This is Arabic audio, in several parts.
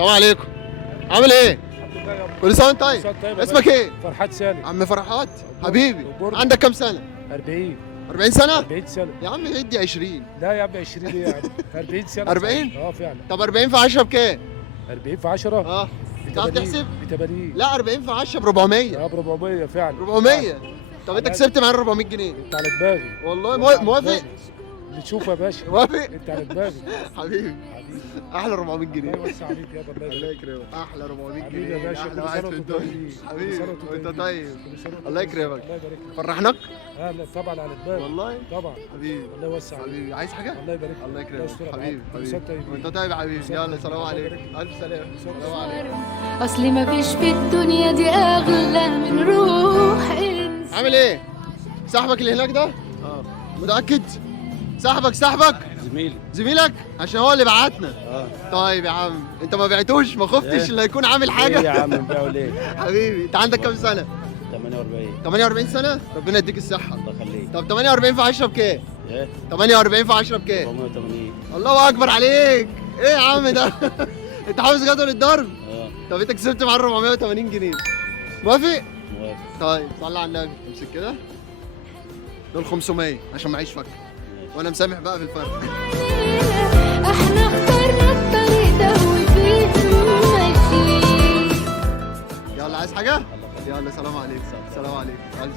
السلام عليكم. عامل ايه؟ الحمد لله يا ابو. كل سنه وانت طيب. طيب اسمك ايه؟ فرحات سالم. عم فرحات حبيبي. وبرج. عندك كام سنه؟ 40 40 سنه؟ 40 سنه. يا عم ادي 20. لا يا عم 20 ايه يا عم؟ 40 سنه. 40؟ اه فعلا. طب 40 في 10 بكام؟ 40 في 10 اه تعرف تحسب؟ ب 80. لا 40 في 10 ب 400. اه ب 400 فعلا. 400. طب انت كسبت معانا 400 جنيه. انت على دماغي. والله انت على موافق؟ دماغي. اللي تشوفه يا باشا. موافق؟ انت على دماغي. حبيبي حبيبي. احلى 400 الله جنيه. يوسع عليك يا ابو. الله يكرمك. احلى 400 حبيبي جنيه يا باشا. احلى كل واحد سنه في وانت الدنيا. طيب. حبيبي كل سنة وانت وانت طيب. طيب. كل سنة وانت الله طيب. يكرمك. الله يبارك لك. فرحناك اه لا طبعا على دماغي. والله. طبعا. حبيبي الله يوسع عليك. حبيبي عايز حاجه؟ الله يبارك لك. الله يكرمك يسترك حبيبي معاك. كل سنة حبيبي طيب. وانت طيب يا حبيبي. سنة يلا طيب. سلام الله عليك. يبارك لك. الف سلام. سنة سلام عليك. اصلي مفيش في الدنيا دي اغلى من روح انسان. عامل ايه؟ صاحبك اللي هناك ده؟ اه متأكد؟ صاحبك زميلي. زميلك عشان هو اللي بعتنا. اه طيب يا عم انت ما بعتوش ما خفتش إيه؟ اللي هيكون عامل ايه يا حاجه؟ عم نبيعه ليه؟ حبيبي انت عندك كام سنه؟ 48. 48 سنه؟ ربنا يديك الصحه. الله يخليك. طب 48 في 10 بكام؟ ايه؟ 48 في 10 بكام؟ 480. الله اكبر عليك. ايه يا عم ده؟ انت حافظ جدول الضرب؟ اه طب انت كسبت معاه 480 جنيه. موافق؟ موافق. طيب صلي على النبي. امسك كده. دول 500 عشان معيش فك. وانا مسامح بقى في الفرق. احنا اخترنا الطريق ده وفيه ماشيين. يلا عايز حاجه؟ يلا سلام عليك. سلام عليك. ألف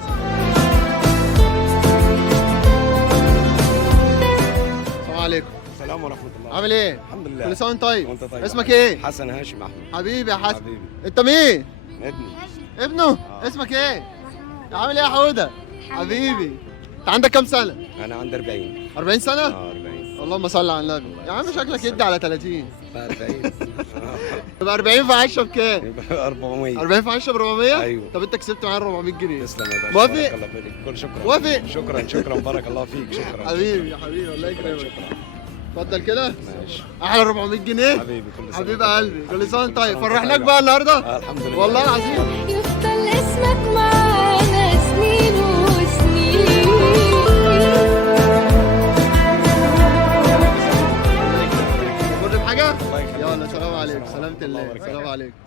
السلام عليكم. السلام ورحمة الله. عامل ايه؟ الحمد لله. كل سنه وانت طيب. وانت طيب. اسمك ايه؟ حسن هاشم احمد. حبيبي يا حسن. حبيبي. انت مين؟ ابني. ابنه؟ اسمك ايه؟ عامل ايه يا حوده؟ حبيبي. انت عندك كام سنه؟ انا عندي 40. 40 سنه؟ 40. اللهم صل على النبي. يا عم شكلك يدي على 30. 40. يبقى 40 في 10 بكام؟ يبقى 400. 40 في 10 ب 400؟ أيوه. طب انت كسبت معايا 400 جنيه. تسلم يا باشا. موافق؟ بارك الله فيك. كل شكرا. موافق؟ شكرا بارك الله فيك. شكرا. حبيبي يا حبيبي الله يكرمك. شكرا. اتفضل كده. ماشي. احلى 400 جنيه. حبيبي كل سنة. حبيب وأنت قلبي طيب. كل سنه وانت كل طيب. وأنت فرحناك طيب. بقى النهارده. الحمد لله. والله العظيم. يفضل اسمك معانا